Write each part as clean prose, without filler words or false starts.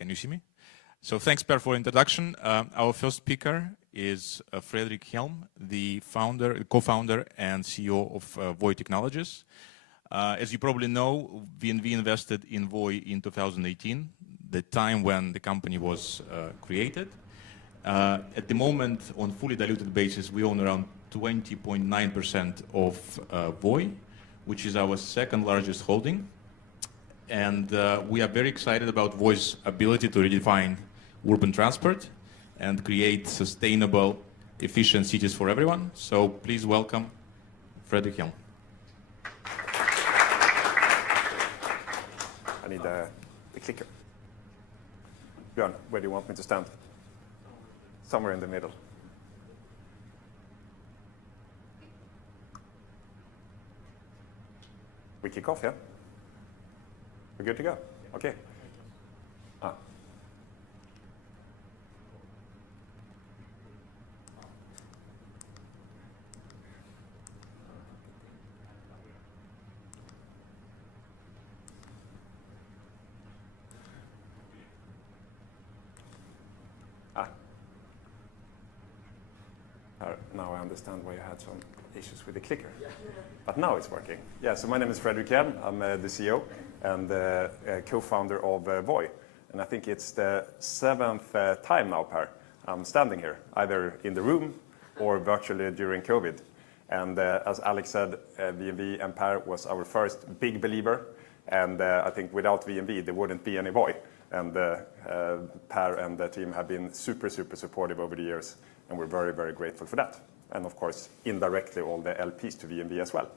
Can you see me? So thanks, Per, for introduction. Our first speaker is Fredrik Helm, the co-founder and CEO of Voi Technologies. As you probably know, VNV invested in Voi in 2018, the time when the company was created. At the moment, on fully diluted basis, we own around 20.9% of Voi, which is our second largest holding. And we are very excited about Voi's ability to redefine urban transport and create sustainable, efficient cities for everyone. So please welcome Fredrik Helm. I need the clicker. Björn, where do you want me to stand? Somewhere in the middle. We kick off, yeah? We're good to go? Okay. Now I understand why you had some issues with the clicker. But now it's working. Yeah, so my name is Fredrik Helm. I'm the CEO and the co-founder of Voi. And I think it's the 7th time now, Per, I'm standing here, either in the room or virtually during COVID. And as Alex said, VNV and Per was our first big believer. And I think without VNV, there wouldn't be any Voi. And Per and the team have been super, super supportive over the years. And we're very, very grateful for that. And of course, indirectly, all the LPs to VNV as well.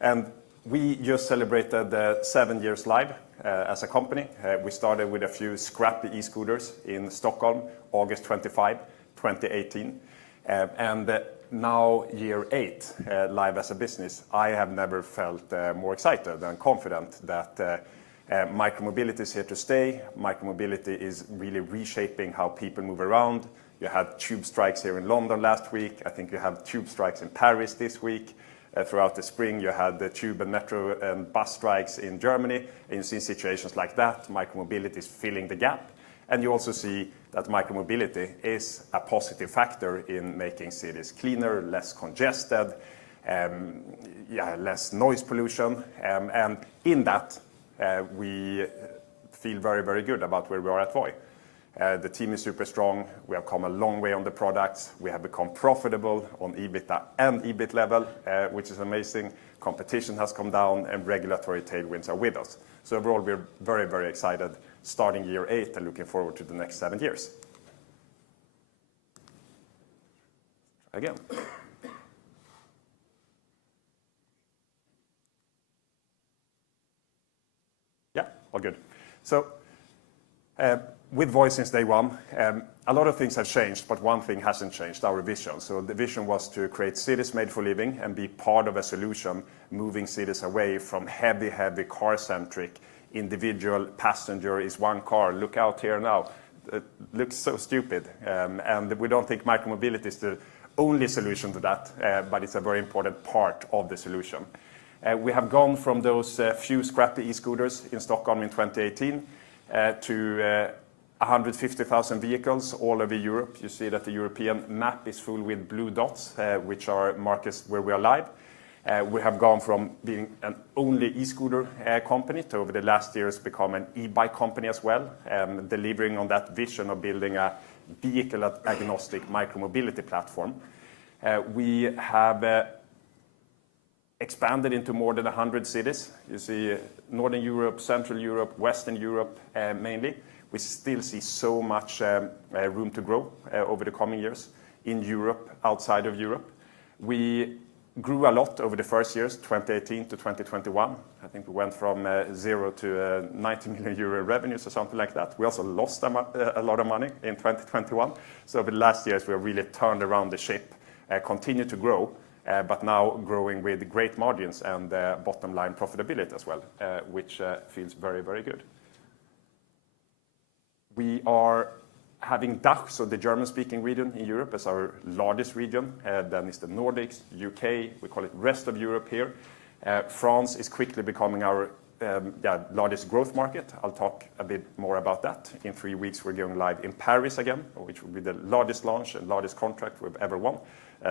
And we just celebrated 7 years live as a company. We started with a few scrappy e-scooters in Stockholm, August 25, 2018. And now, year 8, live as a business, I have never felt more excited and confident that micromobility is here to stay. Micromobility is really reshaping how people move around. You had tube strikes here in London last week. I think you have tube strikes in Paris this week. Throughout the spring, you had the tube and metro and bus strikes in Germany. And you see situations like that, micromobility is filling the gap. And you also see that micromobility is a positive factor in making cities cleaner, less congested, less noise pollution. And in that, we feel very, very good about where we are at Voi. The team is super strong. We have come a long way on the products. We have become profitable on EBITDA and EBIT level, which is amazing. Competition has come down and regulatory tailwinds are with us. So overall, we're very, very excited starting year 8 and looking forward to the next 7 years. Again. Yeah, all good. So, with Voi since day one, a lot of things have changed, but one thing hasn't changed, our vision. So the vision was to create cities made for living and be part of a solution, moving cities away from heavy, heavy car-centric. Individual passenger is one car. Look out here now. It looks so stupid. And we don't think micromobility is the only solution to that, but it's a very important part of the solution. We have gone from those few scrappy e-scooters in Stockholm in 2018 to 150,000 vehicles all over Europe. You see that the European map is full with blue dots, which are markets where we are live. We have gone from being an only e-scooter company to over the last years become an e-bike company as well, delivering on that vision of building a vehicle-agnostic micromobility platform. We have expanded into more than 100 cities. You see Northern Europe, Central Europe, Western Europe mainly. We still see so much room to grow over the coming years in Europe, outside of Europe. We grew a lot over the first years, 2018 to 2021. I think we went from 0 to 90 million euro revenues or something like that. We also lost a lot of money in 2021. So over the last years, we have really turned around the ship, continue to grow, but now growing with great margins and bottom line profitability as well, which feels very, very good. We are having DACH, so the German-speaking region in Europe, as our largest region. Then is the Nordics, UK, we call it rest of Europe here. France is quickly becoming our largest growth market. I'll talk a bit more about that. In 3 weeks, we're going live in Paris again, which will be the largest launch and largest contract we've ever won.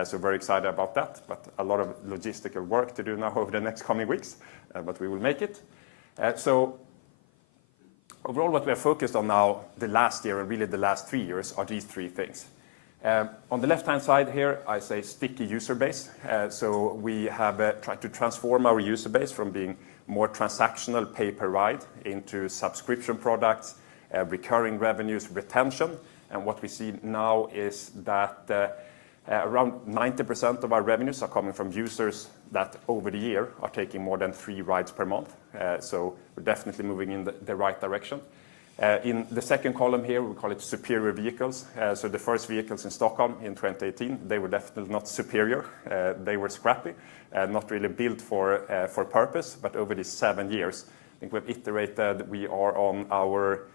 So very excited about that, but a lot of logistical work to do now over the next coming weeks, but we will make it. So overall, what we are focused on now, the last year and really the last 3 years, are these 3 things. On the left-hand side here, I say sticky user base. So we have tried to transform our user base from being more transactional pay-per-ride into subscription products, recurring revenues, retention. And what we see now is that around 90% of our revenues are coming from users that over the year are taking more than 3 rides per month. So we're definitely moving in the right direction. In the second column here, we call it superior vehicles. So the first vehicles in Stockholm in 2018, they were definitely not superior. They were scrappy, not really built for purpose. But over these 7 years, I think we've iterated. We are on our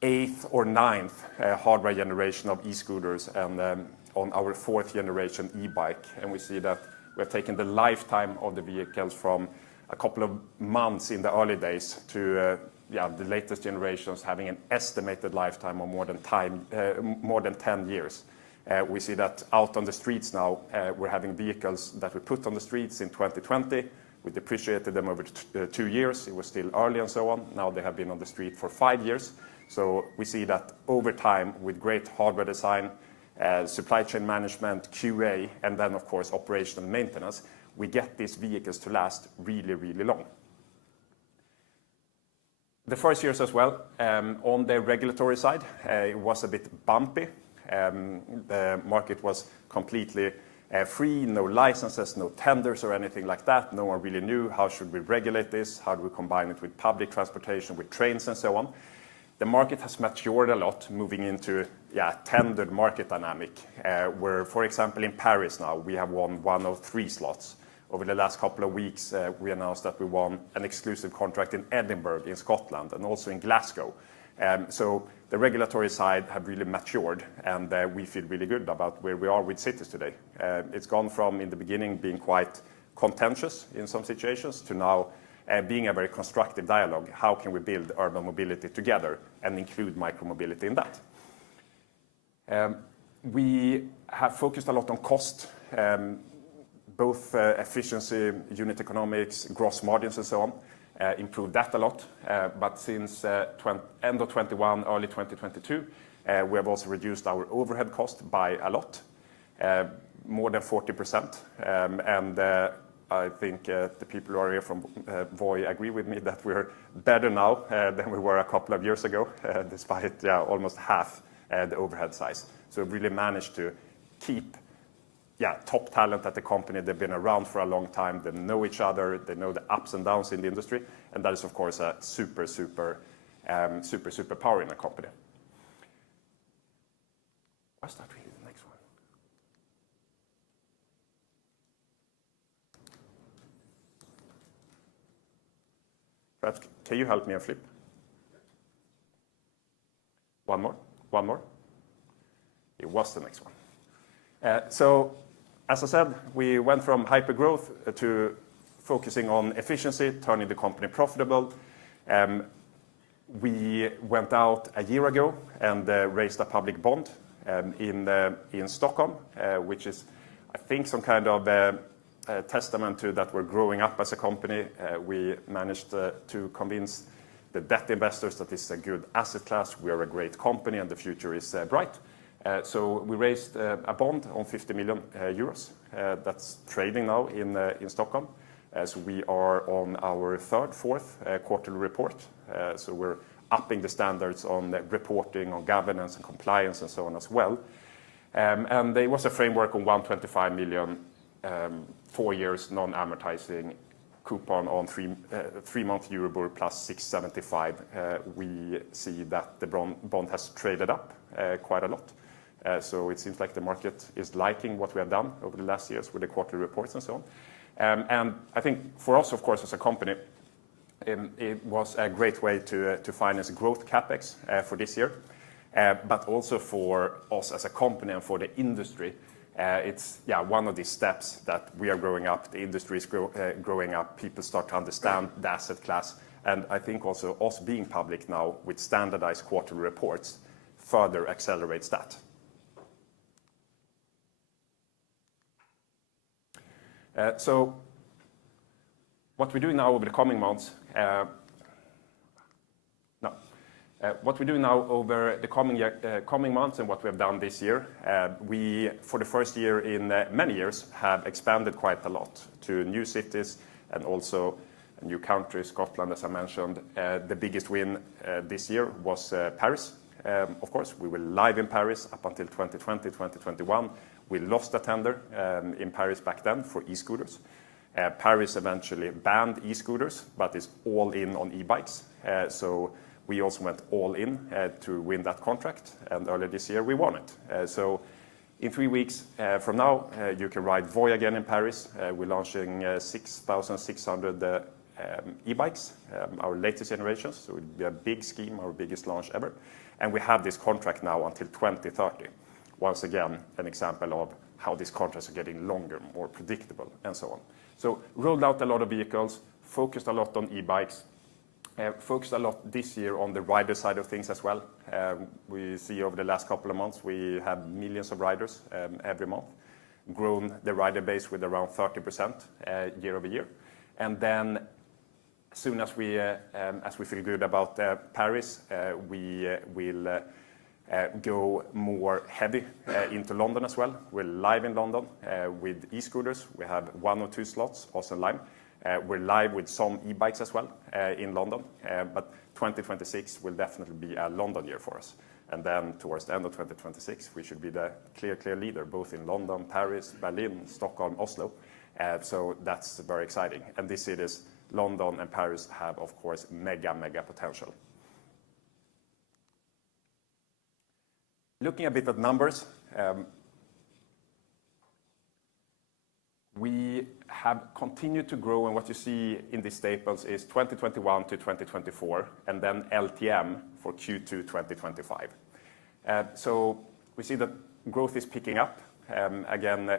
8th or 9th hardware generation of e-scooters and on our 4th generation e-bike. And we see that we've taken the lifetime of the vehicles from a couple of months in the early days to the latest generations having an estimated lifetime of more than 10 years. We see that out on the streets now, we're having vehicles that we put on the streets in 2020. We depreciated them over 2 years. It was still early and so on. Now they have been on the street for 5 years. So we see that over time, with great hardware design, supply chain management, QA, and then, of course, operational maintenance, we get these vehicles to last really, really long. The first years as well, on the regulatory side, it was a bit bumpy. The market was completely free, no licenses, no tenders or anything like that. No one really knew how should we regulate this, how do we combine it with public transportation, with trains and so on. The market has matured a lot, moving into tendered market dynamic, where, for example, in Paris now, we have won 1 of 3 slots. Over the last couple of weeks, we announced that we won an exclusive contract in Edinburgh, in Scotland, and also in Glasgow. So the regulatory side have really matured, and we feel really good about where we are with cities today. It's gone from, in the beginning, being quite contentious in some situations to now being a very constructive dialogue. How can we build urban mobility together and include micromobility in that? We have focused a lot on cost, both efficiency, unit economics, gross margins, and so on, improved that a lot. But since end of 21, early 2022, we have also reduced our overhead cost by a lot, more than 40%. And I think the people who are here from Voi agree with me that we're better now than we were a couple of years ago, despite almost half the overhead size. So we've really managed to keep top talent at the company. They've been around for a long time. They know each other. They know the ups and downs in the industry. And that is, of course, a super power in a company. What's that really the next one? Perhaps, can you help me and flip? One more. It was the next one. So, as I said, we went from hyper-growth to focusing on efficiency, turning the company profitable. We went out a year ago and raised a public bond in Stockholm, which is, I think, some kind of a testament to that we're growing up as a company. We managed to convince the debt investors that this is a good asset class. We are a great company and the future is bright. So we raised a bond on 50 million euros. That's trading now in Stockholm. So we are on our fourth quarterly report. So we're upping the standards on the reporting, on governance and compliance and so on as well. And there was a framework on 125 million, 4 years non-amortizing coupon on 3-month Euribor plus 6.75. We see that the bond has traded up quite a lot. So it seems like the market is liking what we have done over the last years with the quarterly reports and so on. And I think for us, of course, as a company, it was a great way to finance growth capex for this year, but also for us as a company and for the industry. It's one of these steps that we are growing up, the industry is growing up, people start to understand the asset class, and I think also us being public now with standardized quarterly reports further accelerates that. So what we're doing now over the coming months, what we're doing now over the coming months and what we have done this year, we, for the first year in many years, have expanded quite a lot to new cities and also a new country, Scotland, as I mentioned. The biggest win this year was Paris. Of course, we were live in Paris up until 2020, 2021. We lost a tender in Paris back then for e-scooters. Paris eventually banned e-scooters, but is all in on e-bikes. So we also went all in to win that contract, and earlier this year we won it. So in 3 weeks from now, you can ride Voi again in Paris. We're launching 6,600 e-bikes, our latest generations. So it will be a big scheme, our biggest launch ever. And we have this contract now until 2030. Once again, an example of how these contracts are getting longer, more predictable, and so on. So rolled out a lot of vehicles, focused a lot on e-bikes, focused a lot this year on the rider side of things as well. We see over the last couple of months, we have millions of riders every month, grown the rider base with around 30% year over year. And then as soon as we feel good about Paris, we will go more heavy into London as well. We're live in London with e-scooters. We have 1 or 2 slots, also Lime. We're live with some e-bikes as well in London, but 2026 will definitely be a London year for us. And then towards the end of 2026, we should be the clear leader, both in London, Paris, Berlin, Stockholm, Oslo. So that's very exciting. And these cities, London and Paris, have, of course, mega potential. Looking a bit at numbers, we have continued to grow, and what you see in these staples is 2021 to 2024, and then LTM for Q2 2025. So we see that growth is picking up again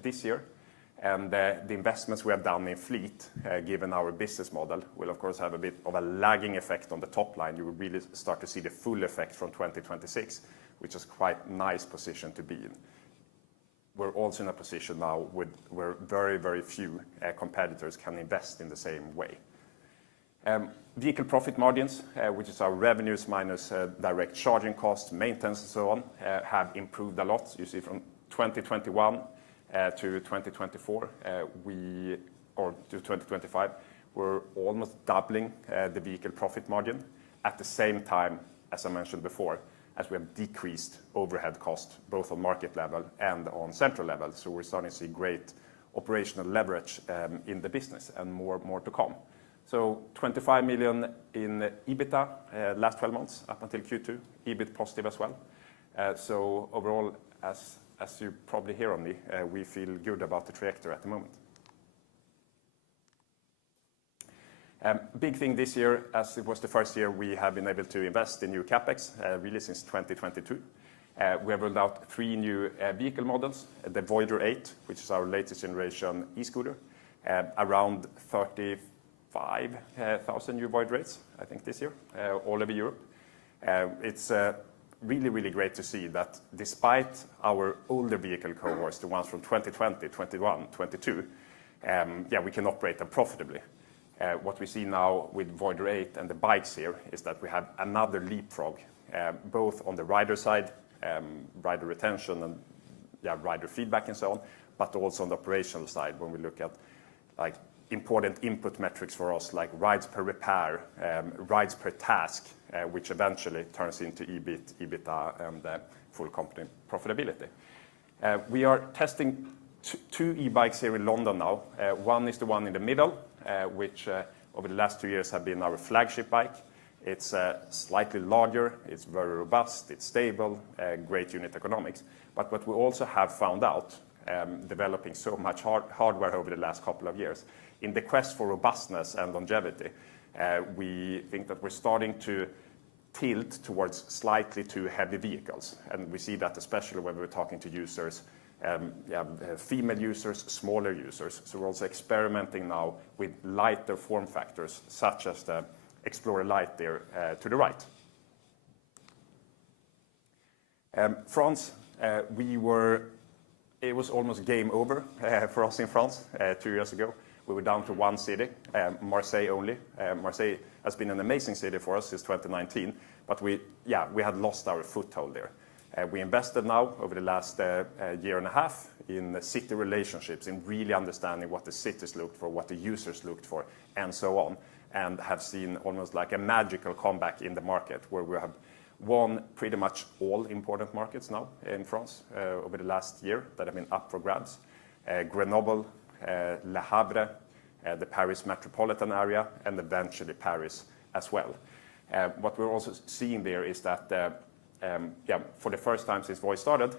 this year, and the investments we have done in fleet, given our business model, will of course have a bit of a lagging effect on the top line. You will really start to see the full effect from 2026, which is quite a nice position to be in. We're also in a position now where very few competitors can invest in the same way. Vehicle profit margins, which is our revenues minus direct charging costs, maintenance, and so on, have improved a lot. You see from 2021 to 2024, or to 2025, we're almost doubling the vehicle profit margin at the same time, as I mentioned before, as we have decreased overhead cost, both on market level and on central level. So we're starting to see great operational leverage in the business, and more to come. So 25 million in EBITDA last 12 months up until Q2, EBIT positive as well. So overall, as you probably hear on me, we feel good about the trajectory at the moment. Big thing this year, as it was the first year we have been able to invest in new CapEx, really since 2022. We have rolled out 3 new vehicle models, the Voyager 8, which is our latest generation e-scooter, around 35,000 new Voyager 8s, I think, this year, all over Europe. It's really great to see that despite our older vehicle cohorts, the ones from 2020, 21, 22, we can operate them profitably. What we see now with Voyager 8 and the bikes here is that we have another leapfrog, both on the rider side, rider retention and rider feedback and so on, but also on the operational side when we look at like important input metrics for us, like rides per repair, rides per task, which eventually turns into EBIT, EBITDA, and full company profitability. We are testing 2 e-bikes here in London now. One is the one in the middle, which over the last 2 years have been our flagship bike. It's slightly larger, it's very robust, it's stable, great unit economics. But what we also have found out, developing so much hardware over the last couple of years, in the quest for robustness and longevity, we think that we're starting to tilt towards slightly too heavy vehicles. And we see that especially when we're talking to users female users, smaller users. So we're also experimenting now with lighter form factors, such as the Explorer Lite there to the right. France, it was almost game over for us in France 2 years ago. We were down to one city, Marseille only. Marseille has been an amazing city for us since 2019, but we had lost our foothold there. We invested now over the last year and a half in city relationships, in really understanding what the cities looked for, what the users looked for, and so on, and have seen almost like a magical comeback in the market, where we have won pretty much all important markets now in France over the last year that have been up for grabs. Grenoble, Le Havre, the Paris metropolitan area, and eventually Paris as well. What we're also seeing there is that for the first time since Voi started,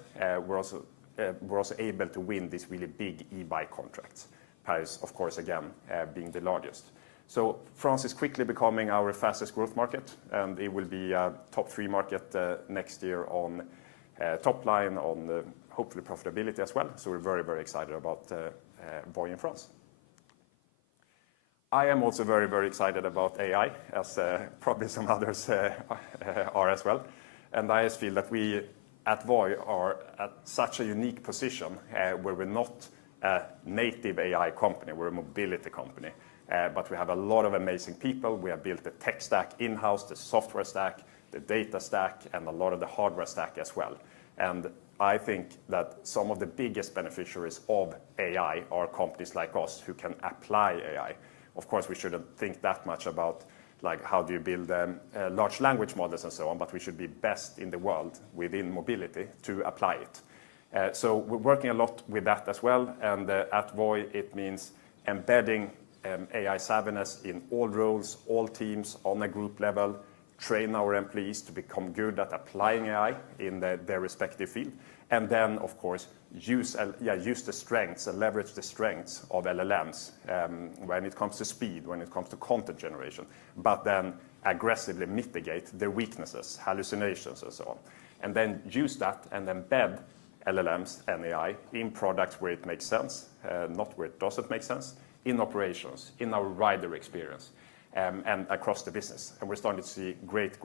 we're also able to win these really big e-bike contracts. Paris, of course, again, being the largest. So France is quickly becoming our fastest growth market, and it will be a top 3 market next year on top line, on hopefully profitability as well. So we're very, very excited about Voi in France. I am also very, very excited about AI, as probably some others are as well. And I just feel that we at Voi are at such a unique position where we're not a native AI company, we're a mobility company. But we have a lot of amazing people. We have built the tech stack in-house, the software stack, the data stack, and a lot of the hardware stack as well. And I think that some of the biggest beneficiaries of AI are companies like us who can apply AI. Of course, we shouldn't think that much about like how do you build large language models and so on, but we should be best in the world within mobility to apply it. So we're working a lot with that as well. And at Voi, it means embedding AI savviness in all roles, all teams on a group level, train our employees to become good at applying AI in their respective field. And then, of course, use the strengths and leverage the strengths of LLMs when it comes to speed, when it comes to content generation, but then aggressively mitigate their weaknesses, hallucinations, and so on. And then use that and embed LLMs and AI in products where it makes sense, not where it doesn't make sense, in operations, in our rider experience, and across the business. And we're starting to see great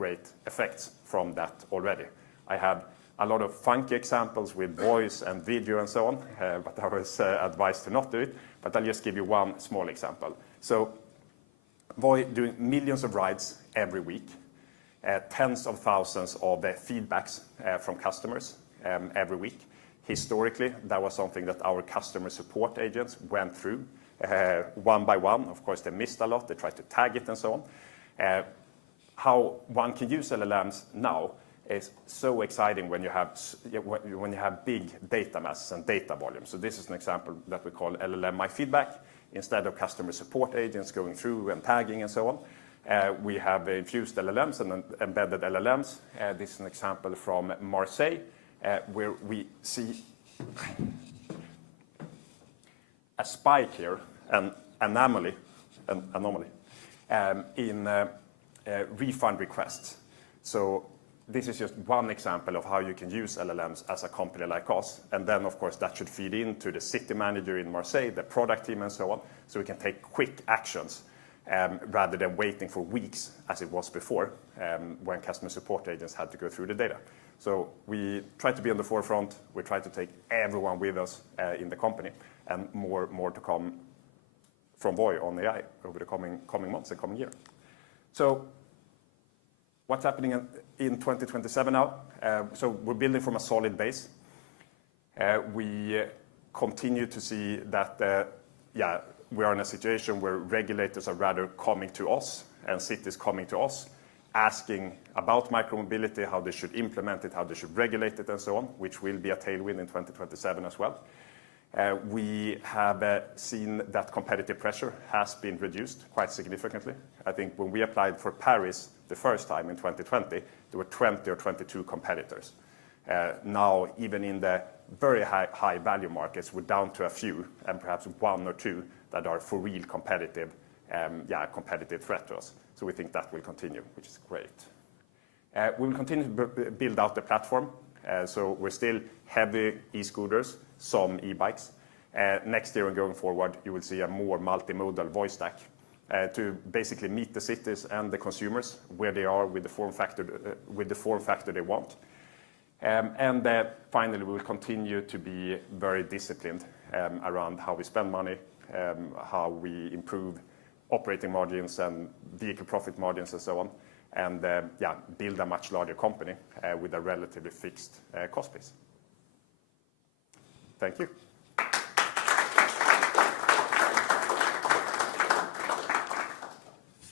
effects from that already. I have a lot of funky examples with voice and video and so on, but I was advised to not do it. But I'll just give you one small example. So Voi doing millions of rides every week, tens of thousands of feedbacks from customers every week. Historically, that was something that our customer support agents went through one by one. Of course, they missed a lot. They tried to tag it and so on. How one can use LLMs now is so exciting when you have big data masses and data volume. So this is an example that we call LLM My Feedback. Instead of customer support agents going through and tagging and so on, we have infused LLMs and embedded LLMs. This is an example from Marseille, where we see a spike here, an anomaly in refund requests. So this is just one example of how you can use LLMs as a company like us. And then, of course, that should feed into the city manager in Marseille, the product team, and so on, so we can take quick actions rather than waiting for weeks, as it was before, when customer support agents had to go through the data. So we try to be on the forefront. We try to take everyone with us in the company, and more to come from Voi on AI over the coming months and coming year. So what's happening in 2027 now? So we're building from a solid base. We continue to see that, we are in a situation where regulators are rather coming to us and cities coming to us, asking about micromobility, how they should implement it, how they should regulate it, and so on, which will be a tailwind in 2027 as well. We have seen that competitive pressure has been reduced quite significantly. I think when we applied for Paris the first time in 2020, there were 20 or 22 competitors. Now, even in the very high value markets, we're down to a few, and perhaps one or two that are for real competitive threat to us. So we think that will continue, which is great. We will continue to build out the platform. So we're still heavy e-scooters, some e-bikes. Next year and going forward, you will see a more multimodal voice stack to basically meet the cities and the consumers where they are with the form factor they want. And finally, we will continue to be very disciplined around how we spend money, how we improve operating margins and vehicle profit margins and so on, and build a much larger company with a relatively fixed cost base. Thank you.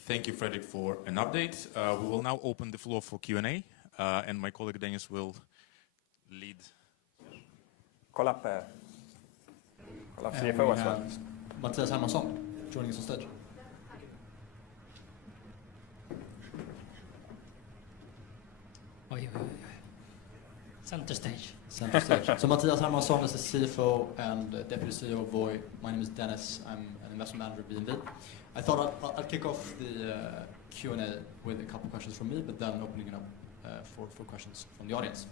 Thank you, Fredrik, for an update. We will now open the floor for Q&A, and my colleague Dennis will lead. Call up CFO as well. Mattias Hermansson joining us on stage. Center stage. Center stage. So Mattias Hermansson is the CFO and Deputy CEO of Voi. My name is Dennis. I'm an investment manager at VNV. I thought I'd kick off the Q&A with a couple questions from me, but then opening it up for questions from the audience.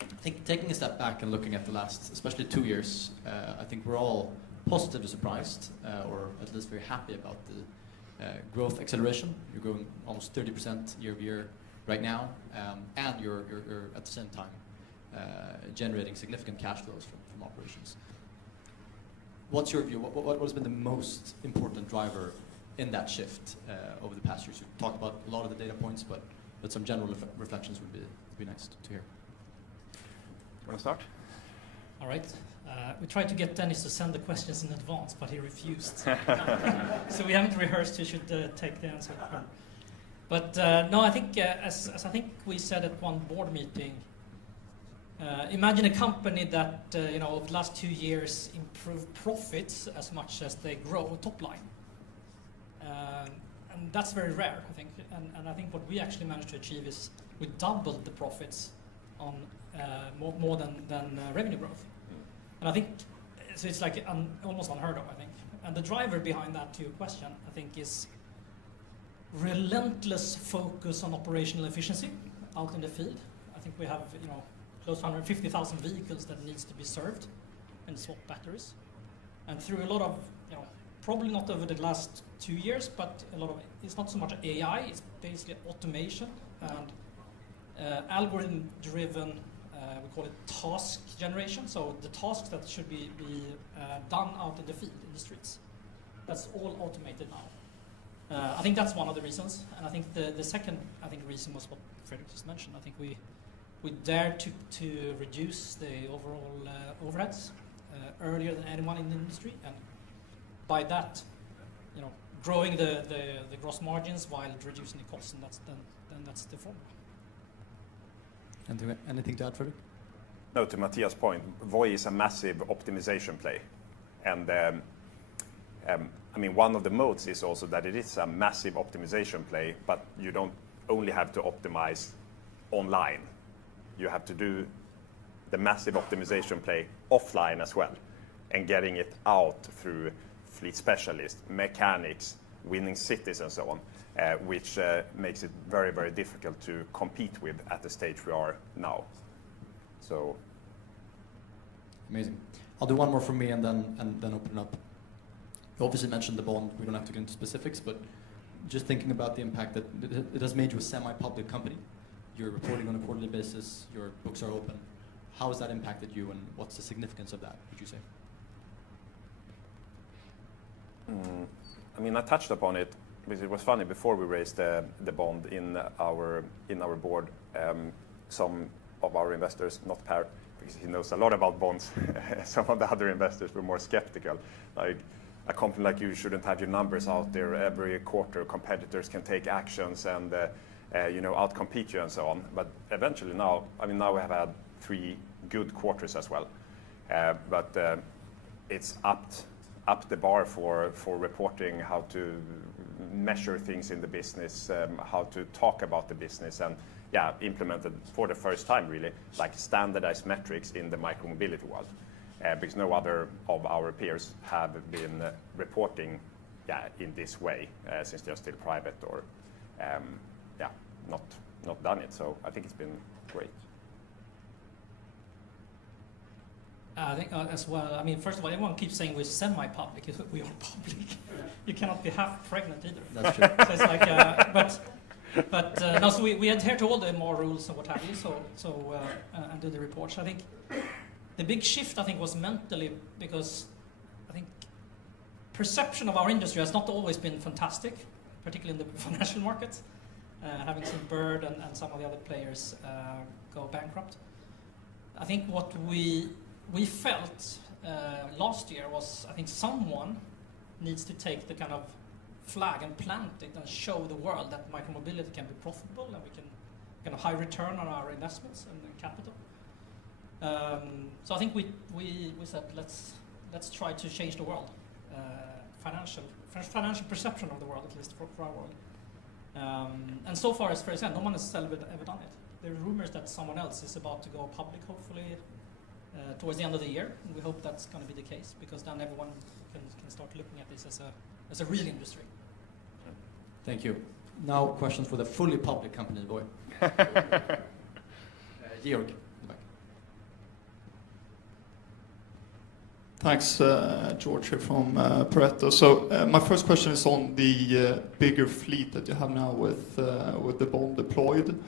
I think taking a step back and looking at the last, especially 2 years, I think we're all positively surprised, or at least very happy about the growth acceleration. You're growing almost 30% year over year right now, and you're at the same time generating significant cash flows from operations. What's your view? What has been the most important driver in that shift over the past years? You talked about a lot of the data points, but some general reflections would be nice to hear. Want to start? All right. We tried to get Dennis to send the questions in advance, but he refused. So we haven't rehearsed. You should take the answer. But no, I think as I think we said at one board meeting, imagine a company that over the last 2 years improved profits as much as they grow top line, and that's very rare, I think. And I think what we actually managed to achieve is we doubled the profits on more than revenue growth. And I think so. It's like almost unheard of, I think. And the driver behind that, to your question, I think, is relentless focus on operational efficiency out in the field. I think we have close to 150,000 vehicles that needs to be served and swap batteries. And through a lot of probably not over the last 2 years, but a lot of it's not so much AI. It's basically automation and algorithm-driven. We call it task generation. So the tasks that should be done out in the field, in the streets, that's all automated now. I think that's one of the reasons, and I think the second reason was what Fredrik just mentioned. I think we dared to reduce the overall overheads earlier than anyone in the industry, and by that, growing the gross margins while reducing the costs, and that's the formula. Anything to add, Fredrik? No, to Mattias' point, Voi is a massive optimization play. And one of the modes is also that it is a massive optimization play, but you don't only have to optimize online. You have to do the massive optimization play offline as well, and getting it out through fleet specialists, mechanics, winning cities and so on, which makes it very, very difficult to compete with at the stage we are now. So amazing. I'll do one more from me and then open it up. You obviously mentioned the bond. We don't have to get into specifics, but just thinking about the impact that it has made you a semi-public company. You're reporting on a quarterly basis. Your books are open. How has that impacted you, and what's the significance of that, would you say? I touched upon it because it was funny. Before we raised the bond in our board, some of our investors, not Per, because he knows a lot about bonds, some of the other investors were more skeptical. Like, a company like you shouldn't have your numbers out there every quarter. Competitors can take actions and outcompete you and so on. But eventually now we have had 3 good quarters as well. But it's upped the bar for reporting, how to measure things in the business, how to talk about the business, and implemented for the first time really like standardized metrics in the micromobility world, because no other of our peers have been reporting in this way since they're still private or not done it. So I think it's been great. I think as well. I mean, first of all, everyone keeps saying we're semi-public. We are public. You cannot be half pregnant either. That's true. So it's like, no. So we adhere to all the more rules and what have you. And do the reports. I think the big shift was mentally, because I think perception of our industry has not always been fantastic, particularly in the financial markets. Having seen Bird and some of the other players go bankrupt. I think what we felt last year was, I think someone needs to take the kind of flag and plant it and show the world that micromobility can be profitable and we can get a high return on our investments and capital. So I think we said let's try to change the world, financial perception of the world, at least for our world. And so far, as Freddie said, no one has ever done it. There are rumors that someone else is about to go public, hopefully towards the end of the year. And we hope that's going to be the case, because then everyone can start looking at this as a real industry. Thank you. Now questions for the fully public company, Voi. Georg. Thanks, George here from Pareto. So my first question is on the bigger fleet that you have now with the bond deployed.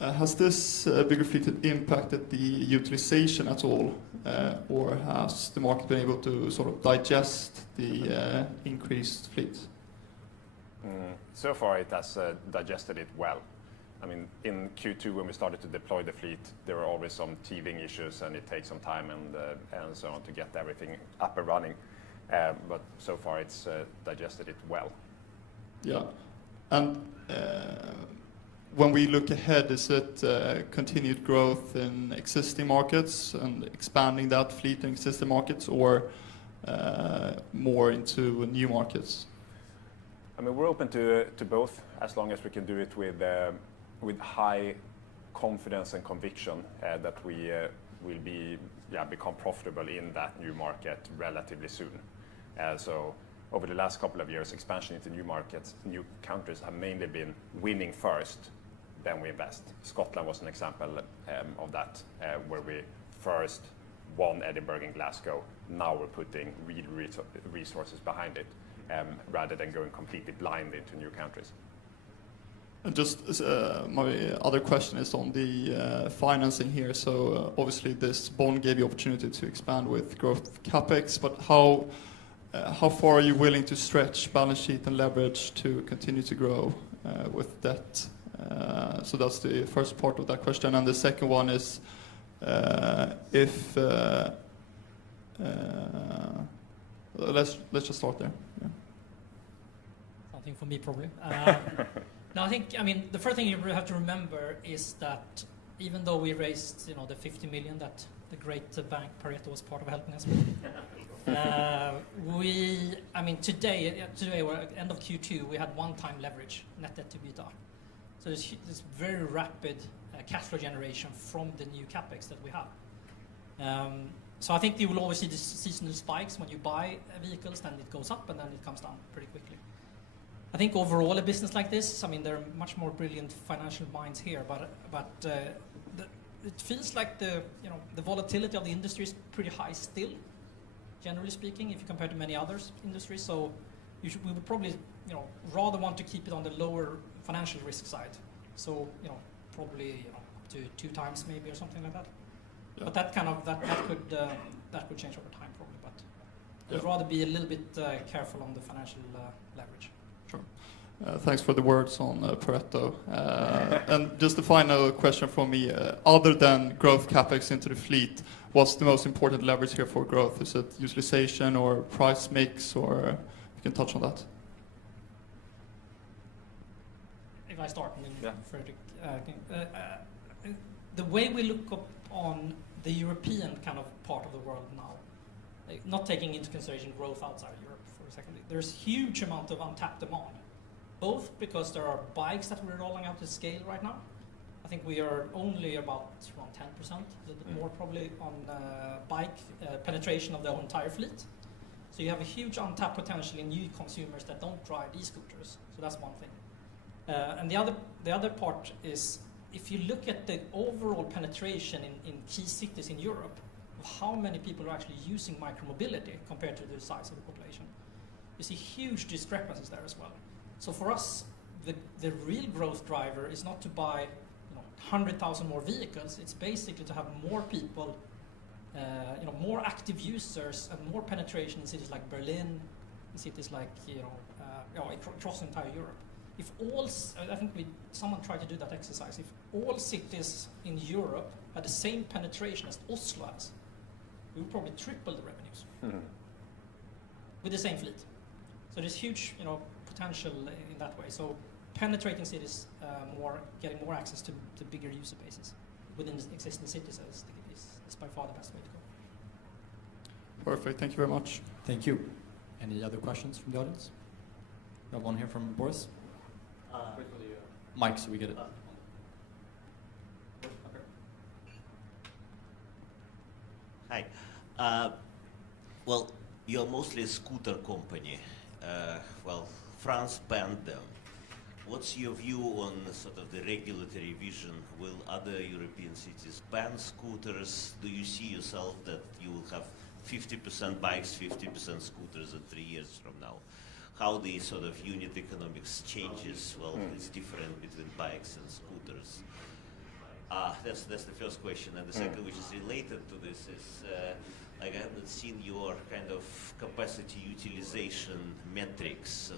Has this bigger fleet impacted the utilization at all, or has the market been able to sort of digest the increased fleet? So far, it has digested it well. I mean, in Q2, when we started to deploy the fleet, there were always some teething issues, and it takes some time and so on to get everything up and running. But so far, it's digested it well. Yeah, and when we look ahead, is it continued growth in existing markets and expanding that fleet in existing markets, or more into new markets? I mean, we're open to both, as long as we can do it with high confidence and conviction that we will become profitable in that new market relatively soon. So over the last couple of years, expansion into new markets, new countries have mainly been winning first, then we invest. Scotland was an example of that, where we first won Edinburgh and Glasgow. Now we're putting real resources behind it, rather than going completely blind into new countries. And just my other question is on the financing here. So obviously this bond gave you opportunity to expand with growth capex, but how far are you willing to stretch balance sheet and leverage to continue to grow with debt? So that's the first part of that question. And the second one is let's just start there. Yeah. Something for me, probably. No, I mean, the first thing you have to remember is that even though we raised, the 50 million that the great bank Pareto was part of helping us with, today we're at the end of Q2, we had one-time leverage, net debt to EBITDA. So there's this very rapid cash flow generation from the new capex that we have. So I think you will always see these seasonal spikes when you buy vehicles, then it goes up and then it comes down pretty quickly. I think overall a business like this, I mean, there are much more brilliant financial minds here, but it feels like the volatility of the industry is pretty high still, generally speaking, if you compare to many other industries. So we would probably rather want to keep it on the lower financial risk side. So probably up to 2 times maybe or something like that. Yeah. But that could change over time probably. But I'd rather be a little bit careful on the financial leverage. Sure. Thanks for the words on Pareto. And just a final question from me. Other than growth capex into the fleet, what's the most important leverage here for growth? Is it utilization or price mix, or you can touch on that? If I start, and then Fredrik. The way we look on the European kind of part of the world now, not taking into consideration growth outside Europe for a second, there's huge amount of untapped demand, both because there are bikes that we're rolling out to scale right now. I think we are only about around 10%, a little bit more probably, on bike penetration of the entire fleet. So you have a huge untapped potential in new consumers that don't drive e-scooters. So that's one thing. And the other part is, if you look at the overall penetration in key cities in Europe, of how many people are actually using micromobility compared to the size of the population, you see huge discrepancies there as well. So for us, the real growth driver is not to buy 100,000 more vehicles. It's basically to have more people, more active users and more penetration in cities like Berlin, in cities like across entire Europe. If all, I think someone tried to do that exercise. If all cities in Europe had the same penetration as Oslo has, we would probably triple the revenues with the same fleet. So there's huge, potential in that way. So penetrating cities more, getting more access to bigger user bases within existing cities is by far the best way to go. Perfect. Thank you very much. Thank you. Any other questions from the audience? We have one here from Boris. Mike, so we get it. Hi. Well, you're mostly a scooter company. France banned them. What's your view on sort of the regulatory vision? Will other European cities ban scooters? Do you see yourself that you will have 50% bikes, 50% scooters in 3 years from now? How the sort of unit economics changes? Well, it's different between bikes and scooters. That's the first question. And the second, which is related to this, is I haven't seen your kind of capacity utilization metrics,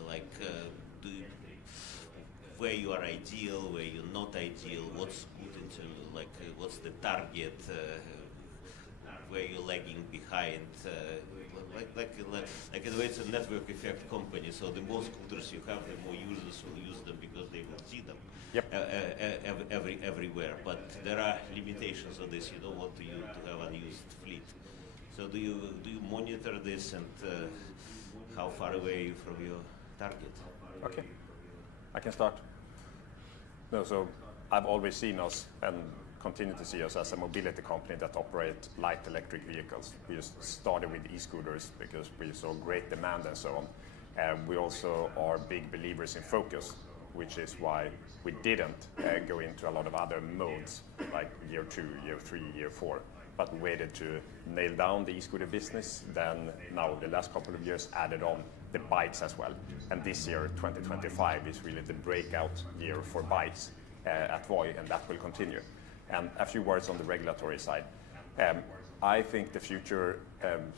where you are ideal, where you're not ideal, what's good in terms of what's the target, where you're lagging behind. In a way, it's a network effect company. So the more scooters you have, the more users will use them because they will see them everywhere. But there are limitations on this. You don't want to have unused fleet. So do you monitor this, and how far away are you from your target? Okay, I can start. No, so I've always seen us and continue to see us as a mobility company that operate light electric vehicles. We just started with e-scooters because we saw great demand and so on. And we also are big believers in focus, which is why we didn't go into a lot of other modes like year 2, year 3, year 4, but waited to nail down the e-scooter business. Then now the last couple of years added on the bikes as well. And this year, 2025, is really the breakout year for bikes at Voi, and that will continue. And a few words on the regulatory side. I think the future,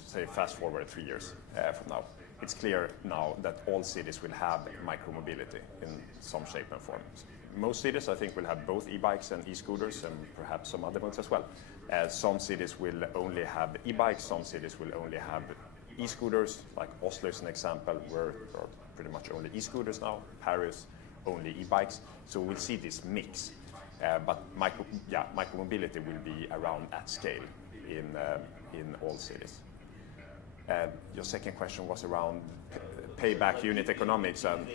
say fast forward 3 years from now, it's clear now that all cities will have micromobility in some shape and form. Most cities, I think, will have both e-bikes and e-scooters, and perhaps some other modes as well. Some cities will only have e-bikes, some cities will only have e-scooters, like Oslo is an example, where there are pretty much only e-scooters now. Paris, only e-bikes. So we'll see this mix. But micromobility will be around at scale in all cities. Your second question was around payback unit economics. And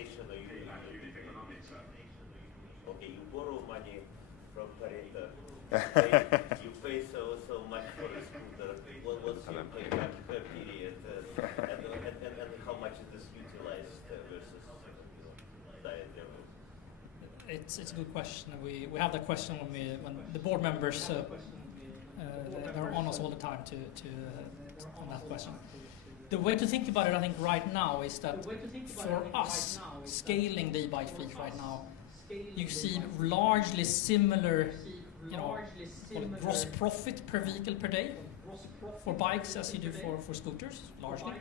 okay, you borrow money from Pareto. You pay so much for a scooter. What's your payback per period? And how much it is utilized versus diet level? It's a good question. We have that question when the board members they're on us all the time on that question. The way to think about it, I think, right now is that for us, scaling the e-bike fleet right now, you see largely similar, gross profit per vehicle per day for bikes as you do for scooters, largely.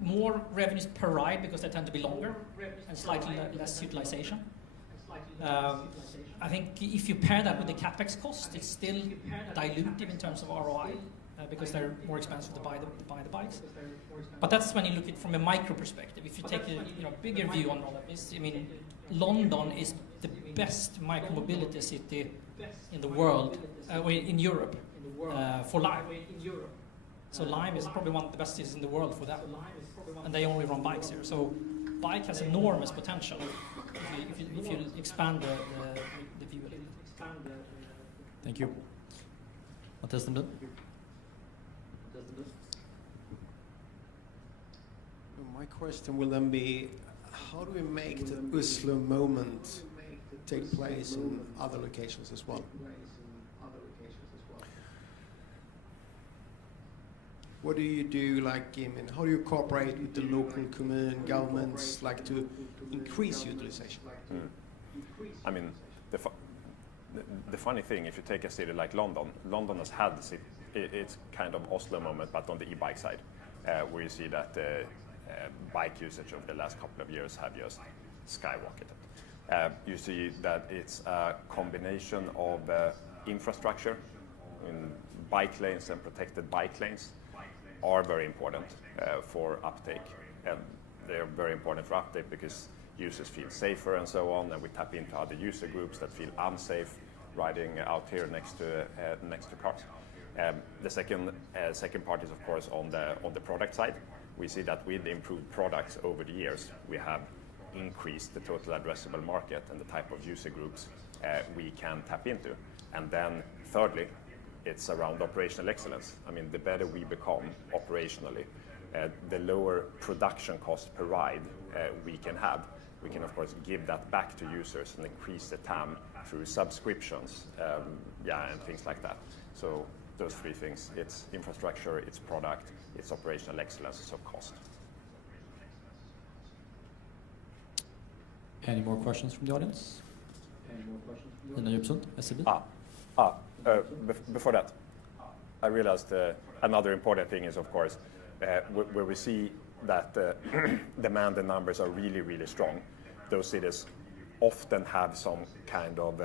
More revenues per ride because they tend to be longer and slightly less utilization. I think if you pair that with the capex cost, it's still dilutive in terms of ROI because they're more expensive to buy the bikes. But that's when you look at it from a micro perspective. If you take a bigger view on all of this, I mean, London is the best micromobility city in the world, in Europe, for Lime. So Lime is probably one of the best cities in the world for that, and they only run bikes here. So bike has enormous potential if you expand the view a little. Thank you. Mattias Lundin. My question will then be, how do we make the Oslo moment take place in other locations as well? what do you do, like, how do you cooperate with the local commune governments, like, to increase utilization? I mean, the funny thing, if you take a city like London, London has had its kind of Oslo moment, but on the e-bike side, where you see that bike usage over the last couple of years have just skyrocketed. You see that it's a combination of infrastructure, bike lanes and protected bike lanes are very important for uptake, and they're very important for uptake because users feel safer and so on, and we tap into other user groups that feel unsafe riding out here next to cars. The second part is, of course, on the product side. We see that with improved products over the years, we have increased the total addressable market and the type of user groups we can tap into. And then thirdly, it's around operational excellence. I mean, the better we become operationally, the lower production cost per ride we can have. We can, of course, give that back to users and increase the TAM through subscriptions, and things like that. So those three things, it's infrastructure, it's product, it's operational excellence, so cost. Any more questions from the audience? Lina Djupsund, SEB. Before that, I realized another important thing is, of course, where we see that demand and numbers are really, really strong, those cities often have some kind of,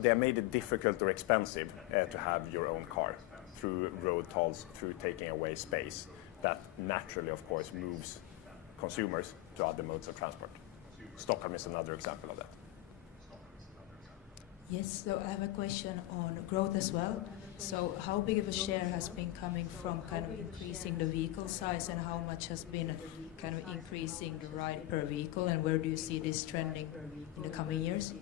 they made it difficult or expensive to have your own car through road tolls, through taking away space. That naturally, of course, moves consumers to other modes of transport. Stockholm is another example of that. Yes, so I have a question on growth as well. So how big of a share has been coming from kind of increasing the vehicle size, and how much has been kind of increasing the ride per vehicle, and where do you see this trending in the coming years?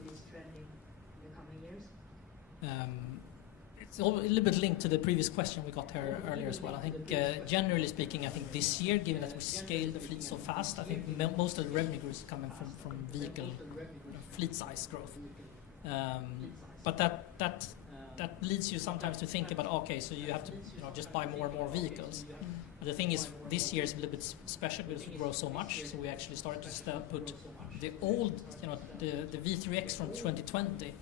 It's a little bit linked to the previous question we got here earlier as well. I think generally speaking, I think this year, given that we scaled the fleet so fast, I think most of the revenue growth is coming from vehicle fleet size growth. But that leads you sometimes to think about, okay, so you have to just buy more and more vehicles. But the thing is, this year is a little bit special because we grow so much, so we actually started to put the old, the V3X from 2020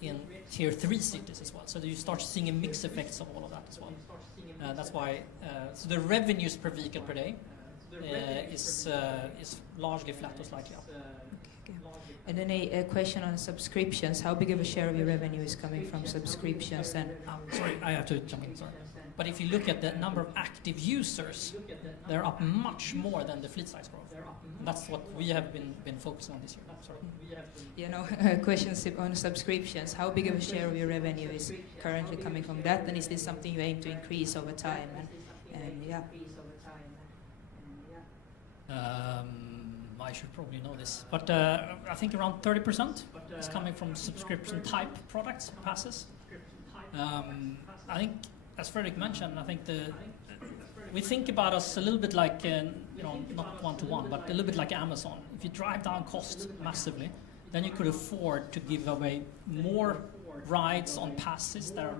in tier 3 cities as well. So you start seeing a mix effects of all of that as well. That's why, so the revenues per vehicle per day is largely flat or slightly up. Okay. And then a question on subscriptions. How big of a share of your revenue is coming from subscriptions? And sorry, I have to jump in. Sorry. But if you look at the number of active users, they're up much more than the fleet size growth. And that's what we have been focusing on this year. Sorry. Questions on subscriptions. How big of a share of your revenue is currently coming from that? And is this something you aim to increase over time? I should probably know this, but I think around 30% is coming from subscription type products, passes. I think, as Fredrik mentioned, I think we think about us a little bit like, not one-to-one, but a little bit like Amazon. If you drive down cost massively, then you could afford to give away more rides on passes that are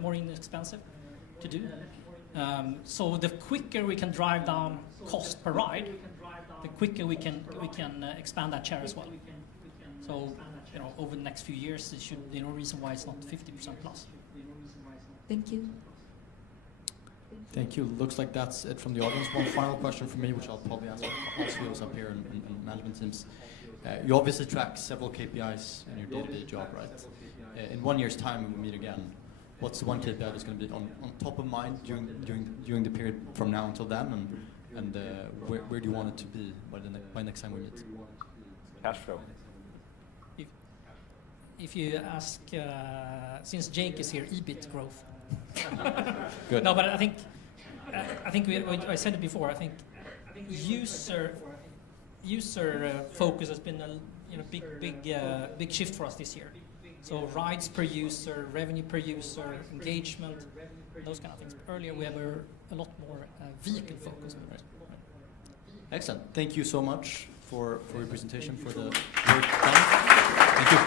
more inexpensive to do. So the quicker we can drive down cost per ride, the quicker we can expand that share as well. So over the next few years, there should be no reason why it's not 50% plus. Thank you. Thank you. Looks like that's it from the audience. One final question from me, which I'll probably ask all CEOs up here and management teams. You obviously track several KPIs in your day-to-day job, right? In 1 year's time, when we meet again, what's the one KPI that's going to be on top of mind during the period from now until then, and where do you want it to be by next time we meet? Cash flow. If you ask, since Jake is here, EBIT growth. Good. No, but I think I said it before. I think user focus has been a big shift for us this year. So rides per user, revenue per user, engagement, those kind of things. Earlier we have a lot more vehicle focus. Excellent. Thank you so much for your presentation, for the work done. Thank you.